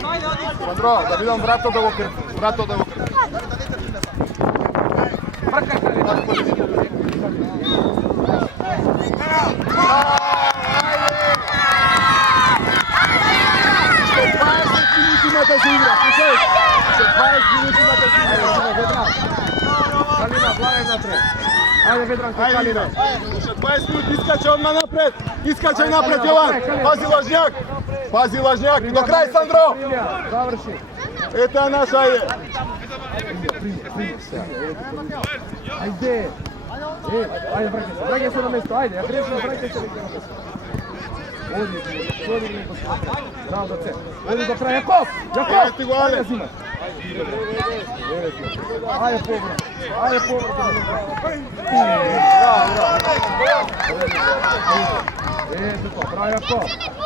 Sandro, da vidimo vrato da go krpi. Vrato da go krpi. Imate se igra, slušaj! Še 20 minuti imate se igra. Kalina, gledaj napred. Ajde, Vedranko, Kalina. Še 20 minuti, iskače odmah napred. Iskače napred, Jovan. Pazi lažnjak. Pazi lažnjak. Do kraja, Sandro. Završi. Eta naša, ajde. Primi se. Ajde. Ajde, vrage se na mesto. Ajde, ja prešao, vrage se na mesto. Odi mi posljedno. Bravo do C. Odi do kraja. Jakov! Jakov! Ajde zimaš. Ajde povrat. Ajde povrat. Bravo Jakov.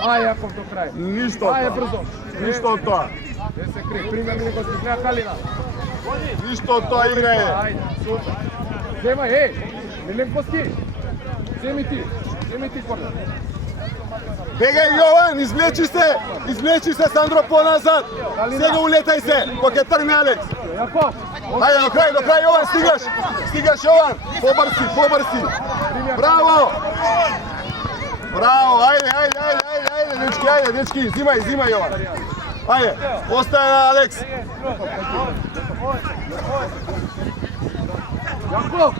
Ajde Jakov do kraja. Ništa od Ajde to. brzo. Ništa od to. Gdje se kri? Primjer mi neko stiklja Kalina. Ništa od to igre je. Ajde, super. Zemaj, ej! Milenkovski. Zemi ti korner. Begaj Jovan, izvleči se Sandro ponazad. Сега uletaj se, dok je trgne Alex. Ajde, do kraja Jovan, stigaš Jovan. Pobrsi. Bravo. Bravo, ajde, dečki, zimaj Jovan. Ajde, ostaje Alex. Jakov!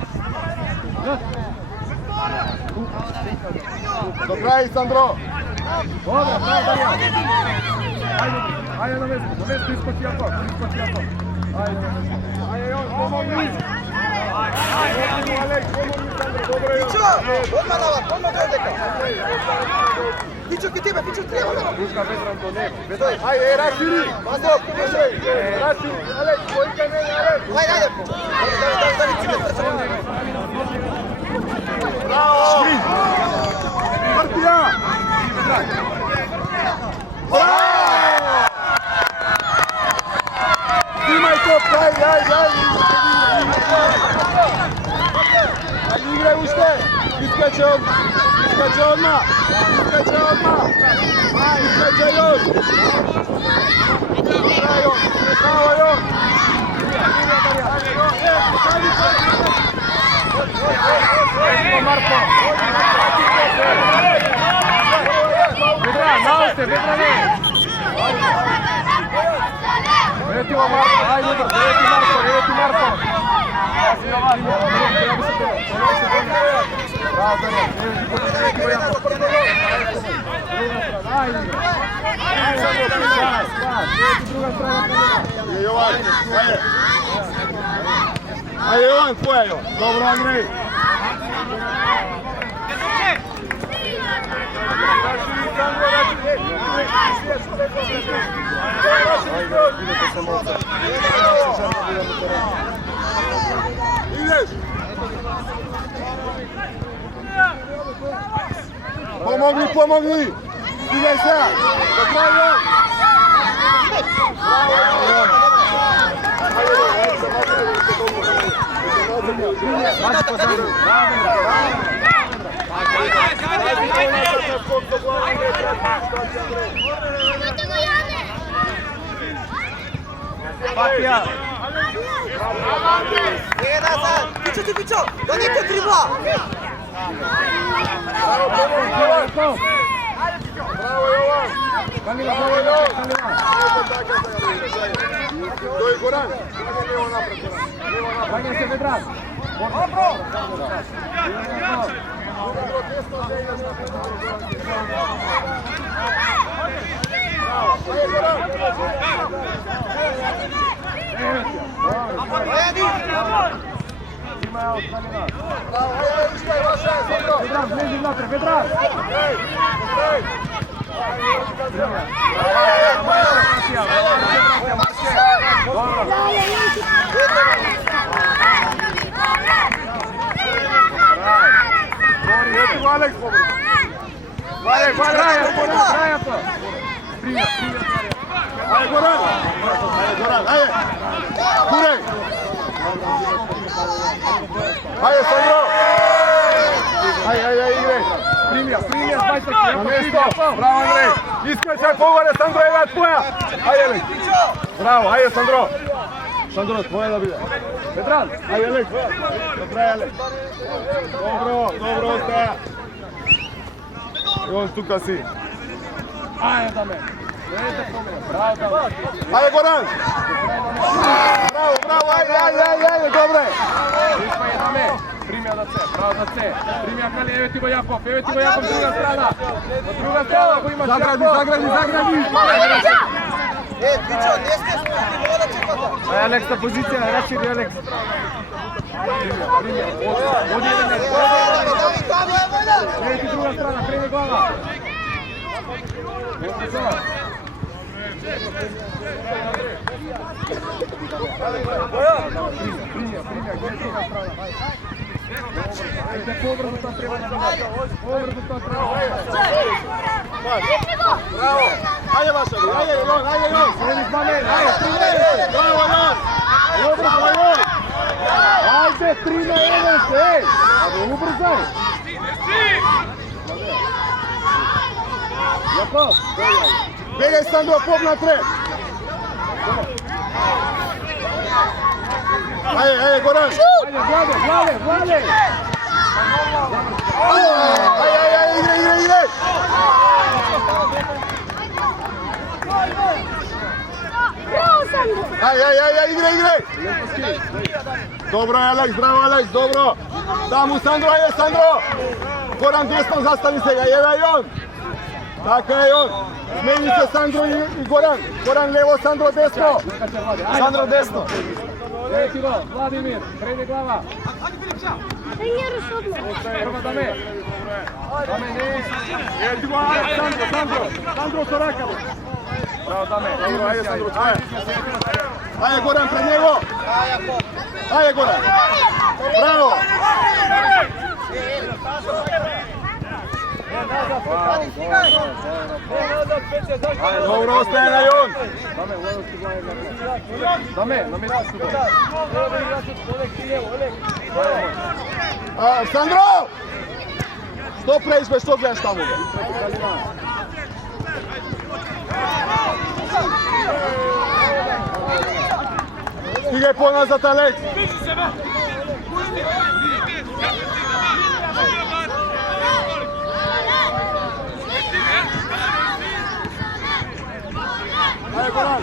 Do kraja Sandro. Dobro, bravo. Ajde na mesto, iskoči Jakov. Ajde, Jovan, pomogni. Alex, pomogni Sandro, dobro je. Pićo, odmah deka. Pićo ke tebe, Pićo treba. Duška Vedran do neba. Ajde, raširi. Raširi, Alex, pojka ne, Alex. Ajde. Bravo. Partija. Bravo. Imaj to, ajde. Igraj ušte. Iskače odmah. Iskače još. Bravo još. Marko! Vedrane! Vedeti Marko, ajde Marko, vedeti Marko! Ajde Jovan, tvoja je. Dobro, Andrej. Ideš! Pomogni! Ideš se! Do kraja! Patija! Nije nazad! Pićo! Da neke dribla! Bravo Jovan! Kalina! To je Goran! Vanja se Vedran! Vedran, vlezi vnatre, Vedran! Alex, Kraja to! Prija! Ajde, Goran! Ajde! Kurej! Ajde, Sandro! Ajde, igraj! Primja, 20 Na mjesto! Bravo, Andrej! Iskačaj pogore, Sandro, evo je tvoja. Ajde, Alex. Bravo, ajde, Sandro. Sandro, tvoja da bide. Petran, ajde, Alex. Dobro je, Alex. Dobro, ostaja. I on stuka si. Ajde, Dame. Bravo, Dame. Ajde, Goran. Bravo, ajde, dobro je. Ispa je Dame. Primi od C, bravo za C. Primi Akali, evo ti go Jakov, druga strana. Druga strana, ako imaš Jakov. Zagradi. Pičo, ne smiješ, ti mora da čekata. Ajde, Alex, ta pozicija, raširi, Alex. Primi, vodi jedan, evo ti druga strana, kreni glava. Ajde, povrdu tam treba da dođe. Povrdu tam treba. Bravo. Ajde, Vašari, ajde, Jon. Sredi pamet, ajde, 3-1. Bravo, Jon. Dobro, Jon. Ajde, 3-1, ej. Ajde, ubrzaj. Jakov. Begaj, Sandro, pop na tre. Ajde, Goran. Ajde, Vlade. Ajde, igre. Ajde, igre. Dobro je, Alex, bravo, Alex, dobro. Tamo, Sandro, ajde, Sandro. Goran desno, zastavi se ga, evo je on. Tako je on. Smeni se Sandro i Goran. Goran levo, Sandro desno. Sandro desno. Evo go, Vladimir, kreni glava. Prva Dame. Dame, ne. Evo ti go, Sandro Soraka. Bravo, Dame. Ajde, Sandro, ajde, Goran, pred njego. Ajde, Goran. Bravo. Dobro, ostaje na Jon. Dame, na mjestu su go. Sandro! Što preizme, što gledaš tamo? Stigaj ponazad, Alex. Ajde, Goran.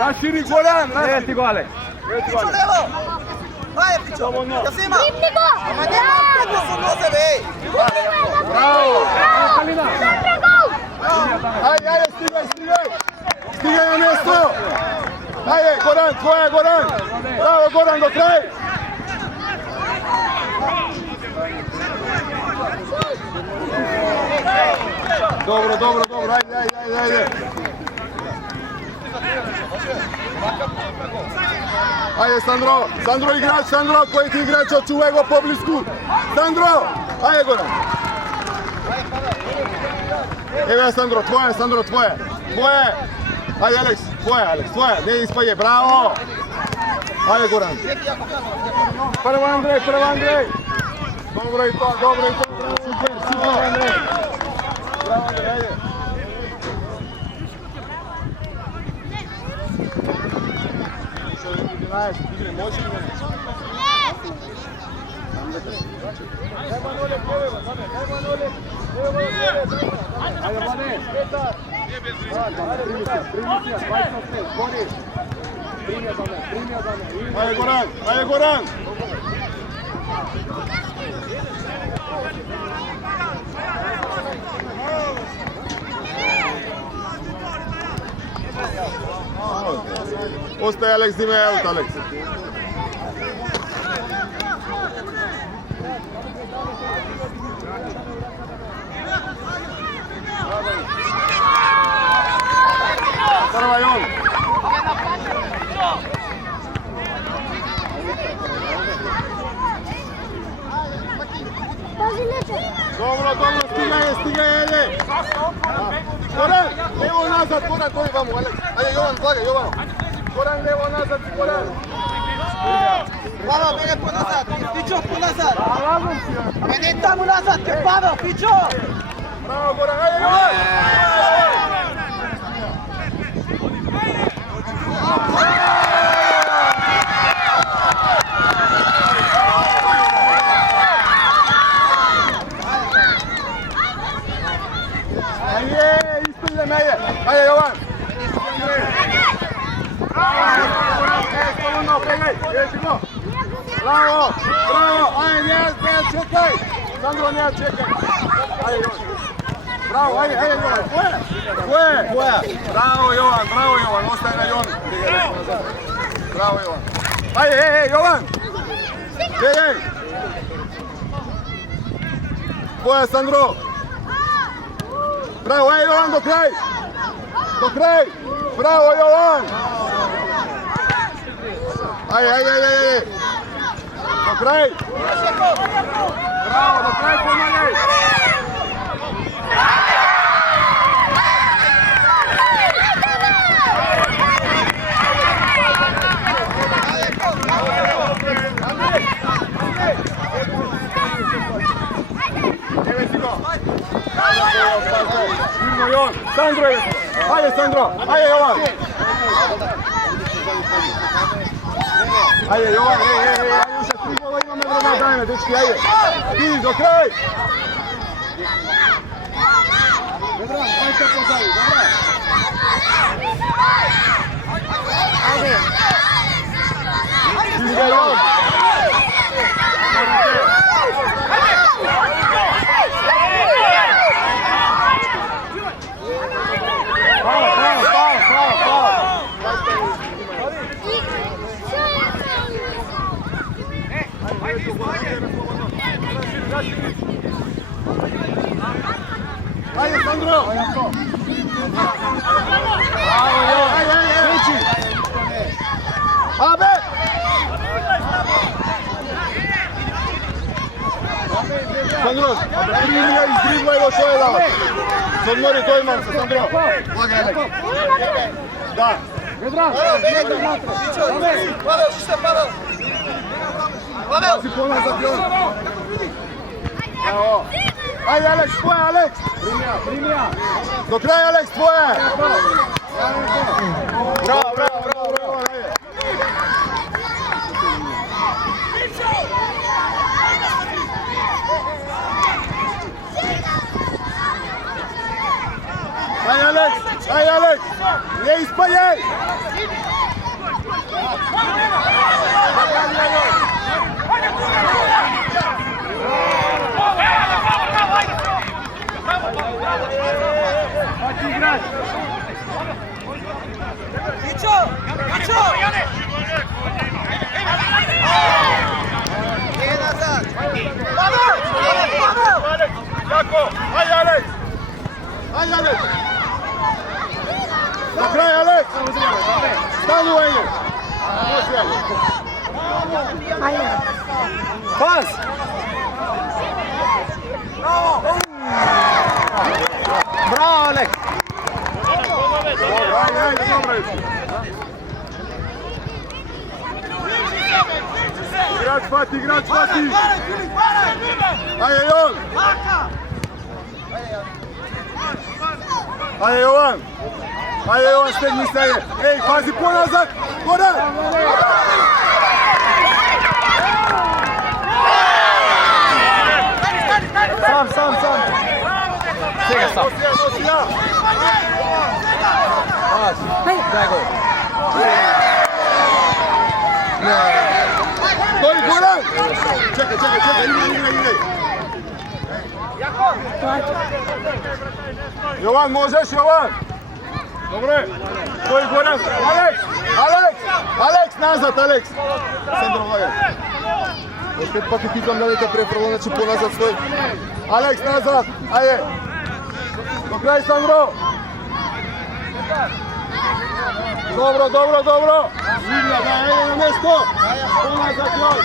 Raširi, Goran. Evo ti go, Alex. Pičo, levo. Ajde, Pičo. Ja se ima. Ama nema, kako su noze, vej. Bravo. Kalina. Ajde, stigaj. Stigaj na mjesto. Ajde, Goran, tvoja, Goran. Bravo, Goran, do kraja. Dobro, ajde. Ajde, Sandro igrač, koji ti igrač, očuvaj go po blisku. Sandro, ajde, Goran. Evo je, Sandro, tvoje. Ajde, Alex, tvoja, ne ispaje, bravo. Ajde, Goran. Prvo Andrej. Dobro i to, super, Andrej. Bravo, Andrej, ajde. Ajde, Goran. Ostaje Alex, dime out, Alex. Prva Jon. Dobro, stigaj, ajde. Goran, evo nazad, Goran, koji vamo, Alex. Ajde, Jovan, slagaj, Jovano. Goran, levo nazad, Goran. Pavel, mene po nazad, Pićo po nazad. Mene tamo nazad, Pavel, Pićo. Bravo, Goran, ajde, Jovan. Ajde, ispred meje. Ajde, Jovan. Bravo, bravo, ajde, ne čekaj. Sandro, ne čekaj. Ajde, Jovan. Bravo, ajde, Jovan. Tvoje. Bravo, Jovan, ostaje na Joni. Bravo, Jovan. Ajde, Jovan. Ej. Tvoje, Sandro. Bravo, ajde, Jovan, do kraj. Bravo, Jovan. Ajde. Do kraj. Bravo, do kraj, pomagaj. Mirno, Jovan. Sandro je. Ajde, Sandro. Ajde, Jovan. Ajde, Jovan, ajde, još 3 gola imamo vremena dajme, dečki, ajde. Ti, do kraj. Vedran, ajde pozadi, dobra. Ajde. Ti ga, Jovan. Ajde, Sandro! Ajde! Abe! Sandro, primija iz dribla i došao je dava. Odmori, to imam se, Sandro. Lagaj, da. Vedran! Pavel, što je Pavel? Pazi ponazad, Jovan. Evo. Ajde, Aleks, tvoje, Aleks! Primija! Do kraja, Aleks, tvoje! Bravo, ajde! Ajde, Aleks! Ne ispaljaj! Pićo! Nije nazad! Pavel! Jako! Ajde, Aleks! Do kraja, Aleks! Stanu, ajde! Pas! Bravo, Aleks! Ajde, dobro je. Igrač pati! Ajde, Jovan! Ajde, Jovan, stegni se je! Ej, pazi ponazad! Goran! Sam! Stiga sam! Nosi ja! Daj gol! Stoji, Goran! Čekaj, igraj! Jovan, možeš, Jovan! Dobre! Stoji, Goran! Aleks, nazad, Aleks! Sandro, lagaj! Još 5 pati pitam da li te prefrlo, znači ponazad stoji. Aleks, nazad! Ajde! Do kraj, Sandro! Dobro! Igla, ajde na mesto! Ponazad, još!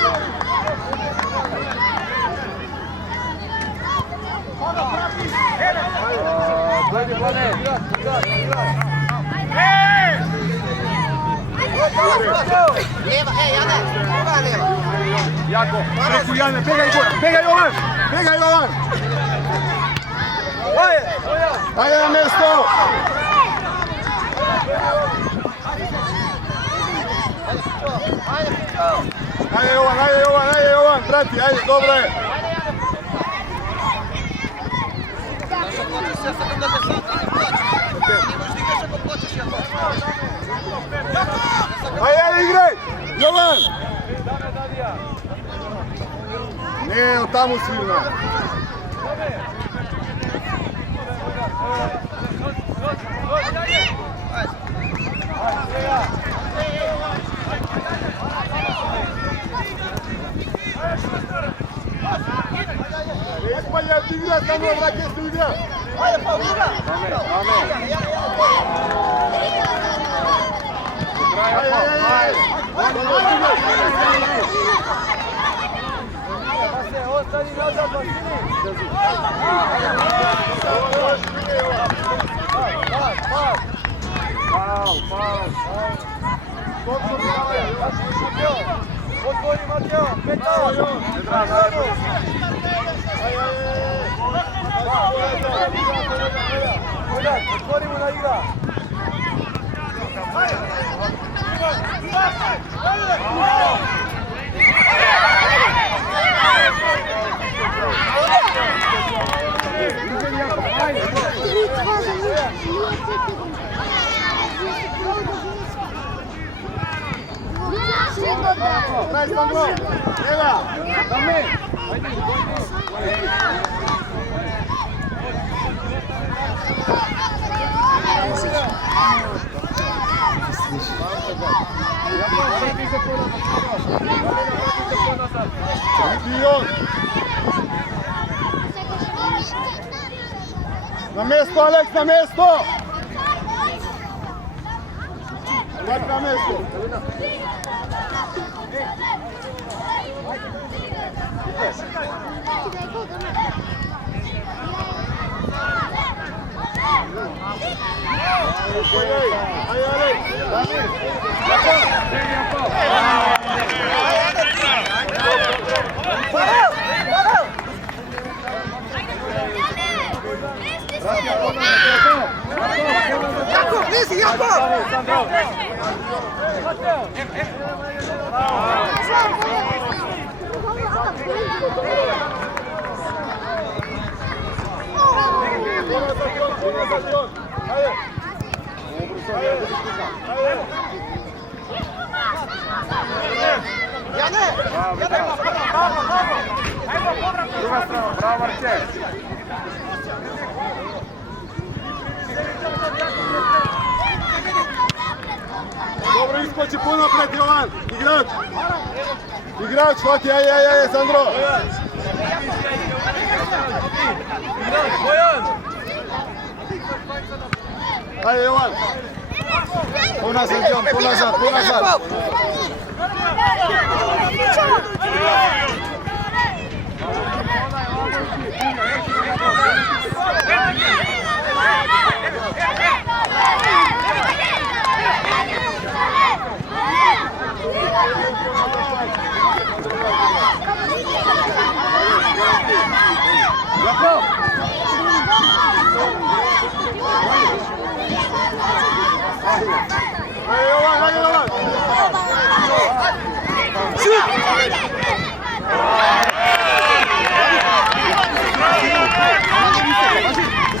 Leva, Jane, druga leva. Jako, preku Jane, begaj Jovan! Begaj Jovan! Ajde na mjesto! Ajde Jovan, prati, ajde, dobro je! Ajde, igraj! Jovan! Ne, od tamo svirna. Espalja ti igra, tamo vrake se igra. Ajde, pa igra. Ostani nazad, Vasili! Faul! Otvori Mateo! Petao! Otvori mu na igra! Daj, Sandro! Evo! Na mjesto, Alex, na mjesto! Alex, na mjesto! Jakub, nisi, Jakub! Jane! Druga strana, bravo Marče! Dobro iskoči puno napred, Jovan! Igrač, hvati, aj, Sandro! Ajde, Jovan! Ponazad, Jon, ponazad! Jovan!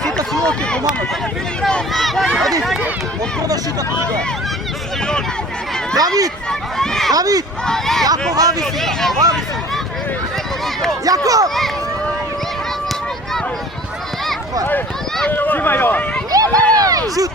Сите силоки помамат. Ади, отпрва шутат тука. Давид! Јако вави си. Јако! Шут!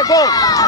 je gol!